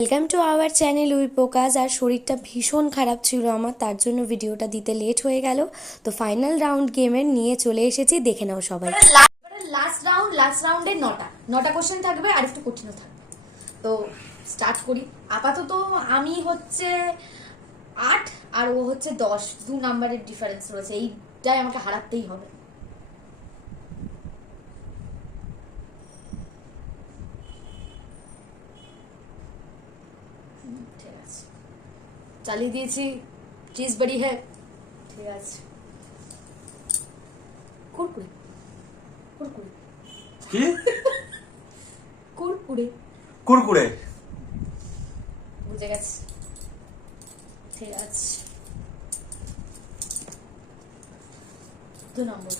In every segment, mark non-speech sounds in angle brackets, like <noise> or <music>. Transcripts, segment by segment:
Welcome to our channel উই পোকাজ আর শরীরটা ভীষণ খারাপ ছিল আমার, তার জন্য ভিডিওটা দিতে লেট হয়ে গেল। তো ফাইনাল রাউন্ড গেমের নিয়ে চলে এসেছি, দেখে নাও সবাই। লাস্ট রাউন্ড লাস্ট রাউন্ডে নটা। নটা কোশ্চেন থাকবে আর একটু কঠিনও থাকবে। তো স্টার্ট করি। আপাতত আমি হচ্ছে আট আর ও হচ্ছে দশ। দু নাম্বারের ডিফারেন্স রয়েছে। এইটাই আমাকে হারাতেই হবে হুম, ঠিক আছে চালিয়ে দিয়েছি চিজ বাড়ি হ্যাঁ ঠিক আছে কুরকুরে কুরকুরে কি কুরকুরে কুরকুরে বুঝে গেছে ঠিক আছে দু নম্বর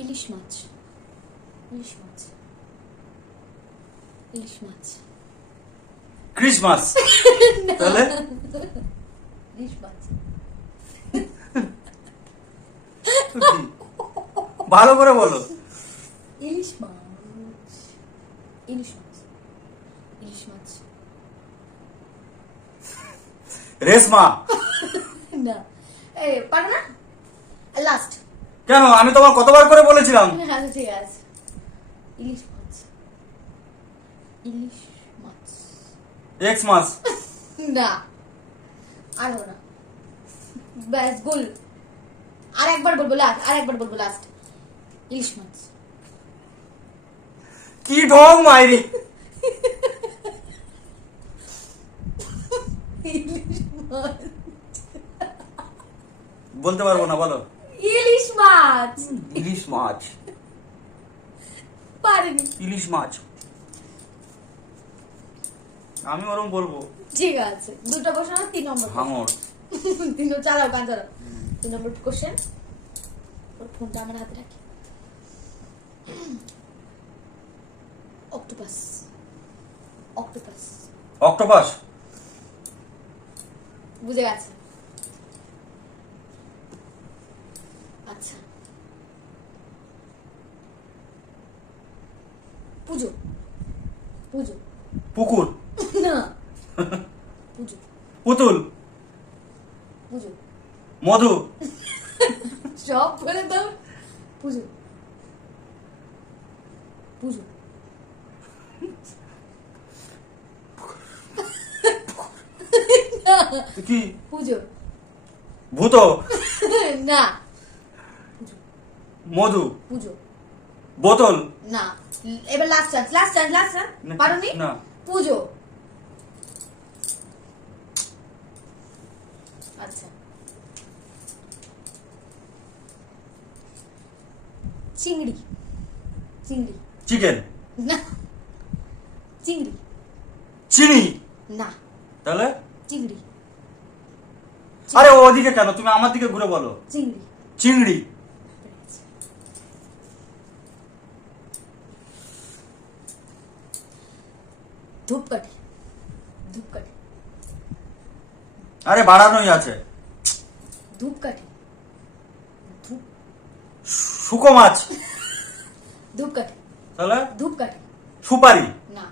ইলিশ মাছ ইলিশ মাছ ইলিশ মাছ। ক্রিসমাস <laughs> তাহলে? ইলিশ মাছ। ভালো করে বলো। ইলিশ মাছ। ইলিশ মাছ। ইলিশ মাছ। রেশমা। না। এ পারো না? লাস্ট কেন? আমি তোমার কতবার করে বলেছিলাম? আচ্ছা ঠিক আছে। ইলিশ ইলিশ মাছ এক্স মাস না আর না। ব্যাস বল। আর একবার বলব লাস্ট আর একবার বলব লাস্ট ইলিশ মাছ কি ঢং মাইরি? <laughs> বলতে পারব না বলো। ইলিশ মাছ ইলিশ মাছ। পারেনি। ইলিশ মাছ। আমি ওরম বলব। ঠিক আছে দুটো কোশ্চেন আর তিন নম্বর ভাঙর <laughs> তিন নম্বর চালাও গান চালাও। তিন নম্বর কোশ্চেন ওর ফোনটা আমার হাতে রাখি। অক্টোপাস অক্টোপাস অক্টোপাস বুঝে গেছে। আচ্ছা। পুজো। পুজো। পুকুর। পুতুল। পুজো। মধু। সব বলে দাও। পুজো। পুজো। কি? পুজো। ভূত। না। মধু। পুজো। বোতল। না। এবার last chance last chance last chance পারোনি? না। পুজো আচ্ছা চিংড়ি। চিংড়ি। চিকেন না। চিংড়ি। চিনি? না। তাহলে? চিংড়ি। আরে ওদিকে কেন? তুমি আমার দিকে ঘুরে বলো। চিংড়ি। চিংড়ি? ধূপকাঠি। ধূপকাঠি। আরে বাড়ানোই আছে। ধূপকাঠি। ধূপ শুকো মাছ। ধূপকাঠি। তাহলে? ধূপকাঠি। সুপারি। না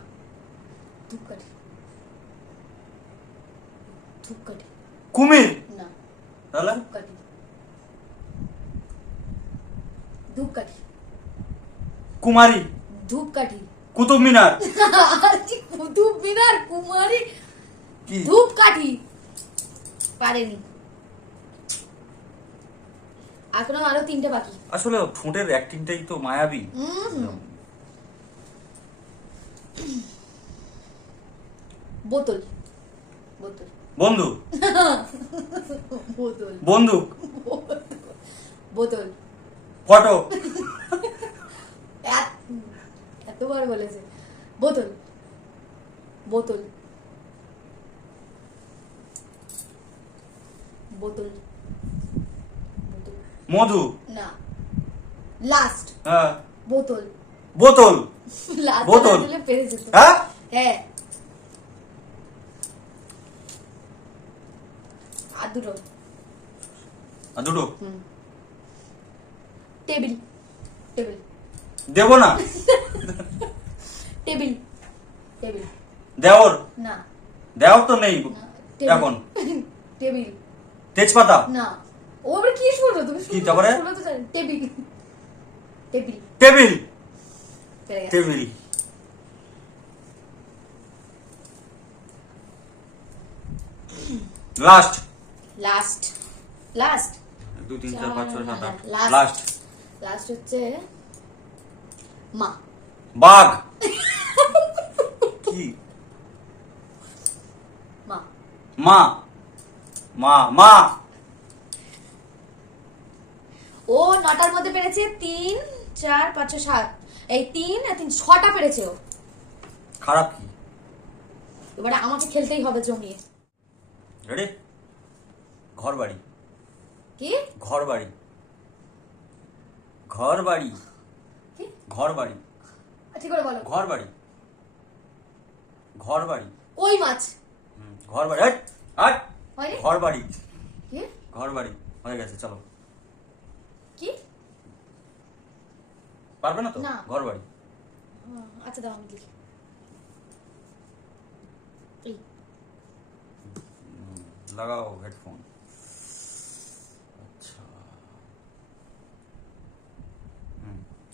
ধূপকাঠি। ধূপকাঠি। কুমির। না তাহলে? ধূপকাঠি। ধূপকাঠি। কুমারী। ধূপকাঠি। কুতুব মিনার। কুতুব মিনার কুমারী। ধূপকাঠি। পারেনি। এখনও আরও তিনটে বাকি। আসলে ঠোঁটের অ্যাক্টিংটাই তো মায়াবী। বোতল। বোতল। বন্ধু বোতল। বন্দুক। বোতল। ফটো। এত- এতবার বলেছে। বোতল। বোতল বোতল মধু? না। লাস্ট হ্যাঁ। বোতল। বোতল? <laughs> বোতল। হ্যাঁ। হ্যাঁ? আর দুটো। আর দুটো? টেবিল। টেবিল। দেবো না? <laughs> টেবিল। টেবিল। দেওর? না। দেওর তো নেই এখন। <laughs> টেবিল। তেজপাতা? না। ও আবার কি শুনলো তুমি কি তারপরে? তো জানি। Table. Table. Table. Table. Last last last দু তিন চার পাঁচ ছয় সাত আট। লাস্ট লাস্ট হচ্ছে মা। বাঘ। কি? মা। মা। মা। মা। ও নটার মধ্যে পেরেছে তিন চার পাঁচ ছয়, সাত। এই তিন আর তিন ছটা পেরেছে ও। খারাপ কি? এবারে আমাকে খেলতেই হবে জমিয়ে। রেডি? ঘর বাড়ি কি? ঘর বাড়ি ঘর বাড়ি কি? ঘর বাড়ি ঠিক করে বলো? ঘর বাড়ি ঘর বাড়ি কই মাছ? হুম, ঘর বাড়ি ঘর বাড়ি ঘর বাড়ি হয়ে গেছে চলো। কি? পারবে না তো? না। ঘর বাড়ি হুম, আচ্ছা দাও আমি লিখি। এই, হুম, লাগাও হেডফোন। আচ্ছা।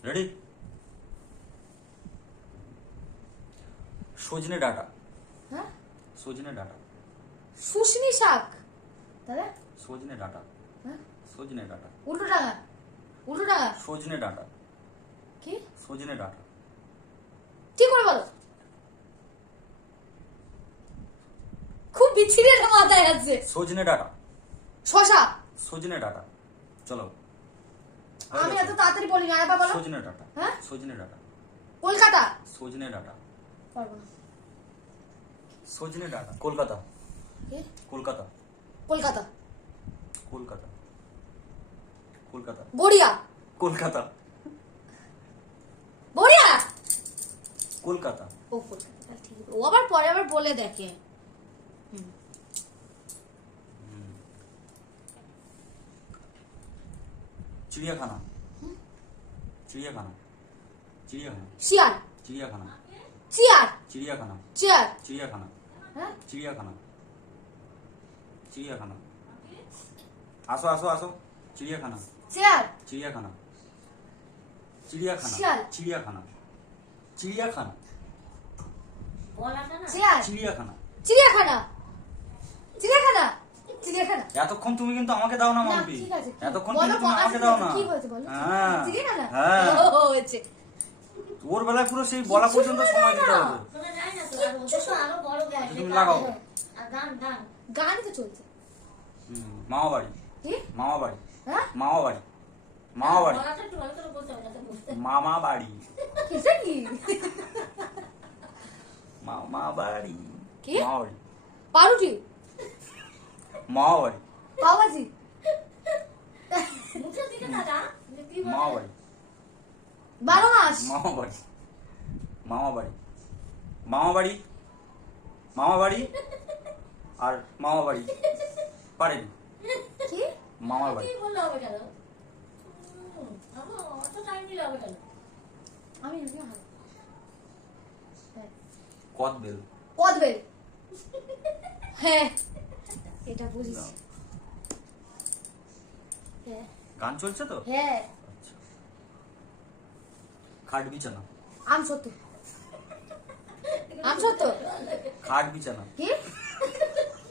রেডি? সজনে ডাটা। হ্যাঁ? সজনে ডাটা। শুশনি শাক। দাদা? সজনে ডাটা। হ্যাঁ? সজনে ডাটা। উল্টো ডাঙা। উল্টো সজনে ডাটা। কি? সজনে ডাটা। ঠিক করে বলো? খুব বিচ্ছিরি একটা মাথায় আছে। সজনে ডাটা। শশা। সজনে ডাটা। চলো। আমি এত তাড়াতাড়ি বলি না আরেকবার বলো। সজনে ডাটা। হ্যাঁ? সজনে ডাটা। কলকাতা। সজনে ডাটা। পারব না। সজনে ডাটা। কলকাতা। কি? কলকাতা। কলকাতা। কলকাতা। কলকাতা। বড়িয়া কলকাতা। বড়িয়া কলকাতা। ও কলকাতা ঠিক। ও আবার পরে আবার বলে দেখে। চিড়িয়াখানা। চিড়িয়াখানা। চিড়িয়াখানা। শিয়াল চিড়িয়াখানা। চেয়ার। চিড়িয়াখানা। চেয়ার। চিড়িয়াখানা। হ্যাঁ? চিড়িয়াখানা। চিড়িয়াখানা। আসো আসো আসো। চিড়িয়াখানা। চেয়ার চিড়িয়াখানা। চিড়িয়াখানা। শিয়াল। চিড়িয়াখানা। চিড়িয়াখানা। চেয়ার চিড়িয়াখানা। চিড়িয়াখানা। চিড়িয়াখানা। চিড়িয়াখানা। এতক্ষণ তুমি কিন্তু আমাকে দাও না না, মাম্পি। ঠিক আছে, ঠিক- এতক্ষণ বলো, কিন্তু তুমি আমাকে দাও না। কি হয়েছে বলো? হ্যাঁ চিড়িয়াখানা? হ্যাঁ। ও, হয়েছে। ওর বেলায় পুরো সেই বলা পর্যন্ত সময় দিতে হবে। তুমি লাগাও। গানই তো চলছে। মামা বাড়ি কি? মামা বাড়ি মামা বাড়ি মামা বাড়ি মামা বাড়ি কিসে কি? মামা বাড়ি কি? মামা বাড়ি পাউরুটি। মামা বাড়ি পাওয়াজি। মামা বাড়ি বারো মাস মামা বাড়ি মামা বাড়ি মামা বাড়ি মামা বাড়ি আর মামা বাড়ি পারেন কি? মামার বাড়ি। আমি হ্যাঁ। কদবেল কদবেল হ্যাঁ এটা বুঝিস। হ্যাঁ। গান চলছে তো? হ্যাঁ। আচ্ছা। খাট বিছানা। আম সত্য আম সত্য খাট বিছানা। কি?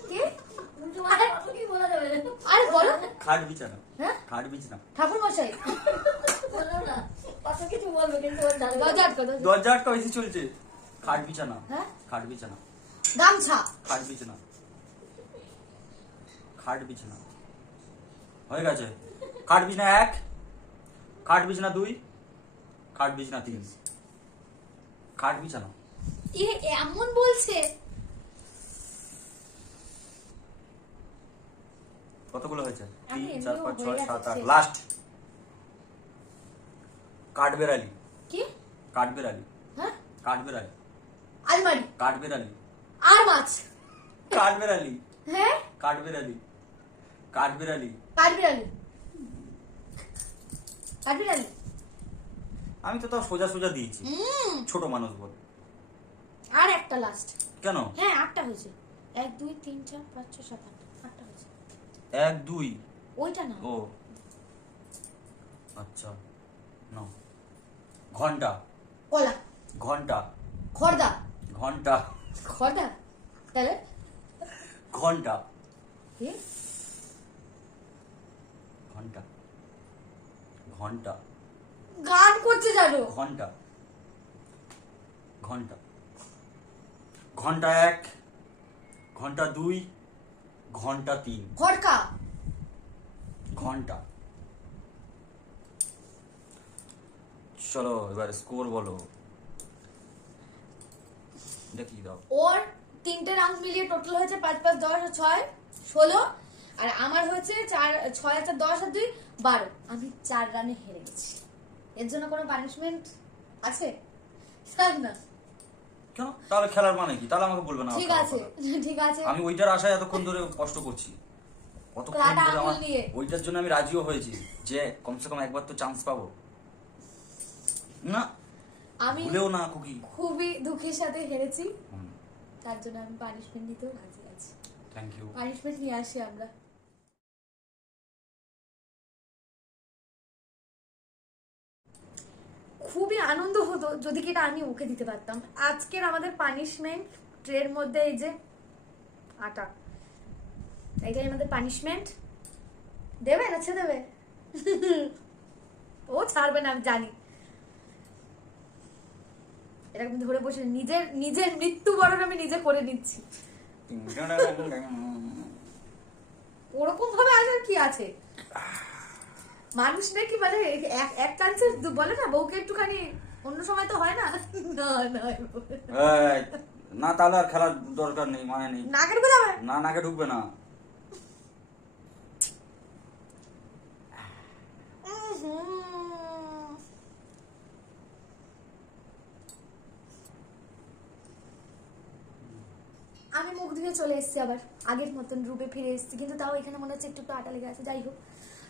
কি? আরে বলো। খাট বিছানা। হ্যাঁ? খাট বিছানা। ঠাকুর মশাই। দরজা আটকা দরজা। আটকা বেশি চলছে। খাট বিছানা। হ্যাঁ? খাট বিছানা। গামছা। খাট বিছানা। খাট বিছানা। হয়ে গেছে। খাট বিছানা এক খাট বিছানা দুই খাট বিছানা তিন। খাট বিছানা। এ এমন বলছে? কতগুলো হয়েছে? আমি তিন চার পাঁচ ছয় সাত আট। লাস্ট কাঠবেড়ালি। কি? কাঠবেড়ালি। হ্যাঁ? কাঠবেড়ালি। আলমারি। কাঠবেড়ালি। আর মাছ। কাঠবেড়ালি। হ্যাঁ? কাঠবেড়ালি। কাঠবেড়ালি। কাঠবিড়ালি। কাঠবিড়ালি। আমি তো তাও সোজা সোজা দিয়েছি। হুম। ছোট মানুষ বলে। আর একটা লাস্ট কেন? হ্যাঁ আটটা হয়েছে। এক দুই তিন চার পাঁচ ছয় সাত আট। এক দুই। ওইটা না ও। আচ্ছা নাও। ঘণ্টা। কলা। ঘণ্টা। খড়দা ঘণ্টা। খড়দা তাহলে? ঘণ্টা। ঘণ্টা। ঘণ্টা। গান করছে জানো? ঘণ্টা। ঘণ্টা। ঘণ্টা এক ঘণ্টা দুই। ঘণ্টা তিন। খড়কা ঘণ্টা। চলো এবার স্কোর বলো। দেখি দাও? ওর তিনটে রাউন্ড মিলিয়ে টোটাল হয়েছে পাঁচ পাঁচ দশ আর ছয় ষোলো। আর আমার হয়েছে চার ছয় চার দশ আর দুই বারো। আমি চার রানে হেরে গেছি। এর জন্য কোনো পানিশমেন্ট আছে? না। কেন? তাহলে খেলার মানে কি? তাহলে আমাকে বলবে না ঠিক আছে ঠিক আছে। আমি ওইটার আশায় এতক্ষণ ধরে কষ্ট করছি। কতক্ষণ ধরে আমার ওইটার জন্য আমি রাজিও হয়েছি যে কমসে কম একবার তো চান্স পাবো। না আমি ভুলেও না কুকি খুবই দুঃখের সাথে হেরেছি। তার জন্য আমি পানিশমেন্ট নিতেও রাজি আছি। থ্যাংক ইউ পানিশমেন্ট নিয়ে আসি আমরা। খুবই আনন্দ হতো যদি কি এটা আমি ওকে দিতে পারতাম। আজকের আমাদের পানিশমেন্ট ট্রের মধ্যে এই যে আটা। এটাই আমাদের পানিশমেন্ট দেবে না ছেড়ে দেবে? ও ছাড়বে না আমি জানি। এরকম ধরে বসে নিজের নিজের মৃত্যুবরণ আমি নিজে করে নিচ্ছি। ওরকম ভাবে আসার কি আছে? মানুষ নাকি মানে এক- চান্সে বলে না বউকে একটুখানি অন্য সময় তো হয় না? না না। না তাহলে আর খেলার দরকার নেই মানে নেই। নাকের ঢুকে যাবে? না নাকে ঢুকবে না। আমি মুখ ধুয়ে চলে এসেছি আবার। আগের মতন রূপে ফিরে এসেছি কিন্তু তাও এখানে মনে হচ্ছে একটু একটু আটা লেগে আছে। যাই হোক।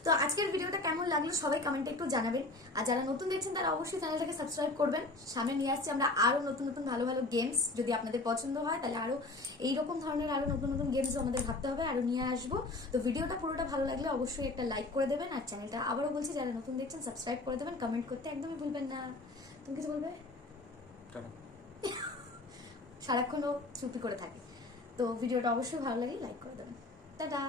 তো আজকের ভিডিওটা কেমন লাগল সবাই কমেন্টে একটু জানাবেন। আর যারা নতুন দেখছেন তারা অবশ্যই চ্যানেলটাকে সাবস্ক্রাইব করবেন। সামনে নিয়ে আসছি আমরা আরও নতুন নতুন ভালো ভালো গেমস যদি আপনাদের পছন্দ হয় তাহলে আরও এইরকম ধরনের আরও নতুন নতুন গেমসও আমাদের ভাবতে হবে আরও নিয়ে আসব। তো ভিডিওটা পুরোটা ভালো লাগলে অবশ্যই একটা লাইক করে দেবেন আর চ্যানেলটা আবারও বলছি যারা নতুন দেখছেন সাবস্ক্রাইব করে দেবেন কমেন্ট করতে একদমই ভুলবেন না। তুমি কিছু বলবে? টাটা। সারাক্ষণ চুপি করে থাকে। তো ভিডিওটা অবশ্যই ভালো লাগে লাইক করে দেবেন। টাটা!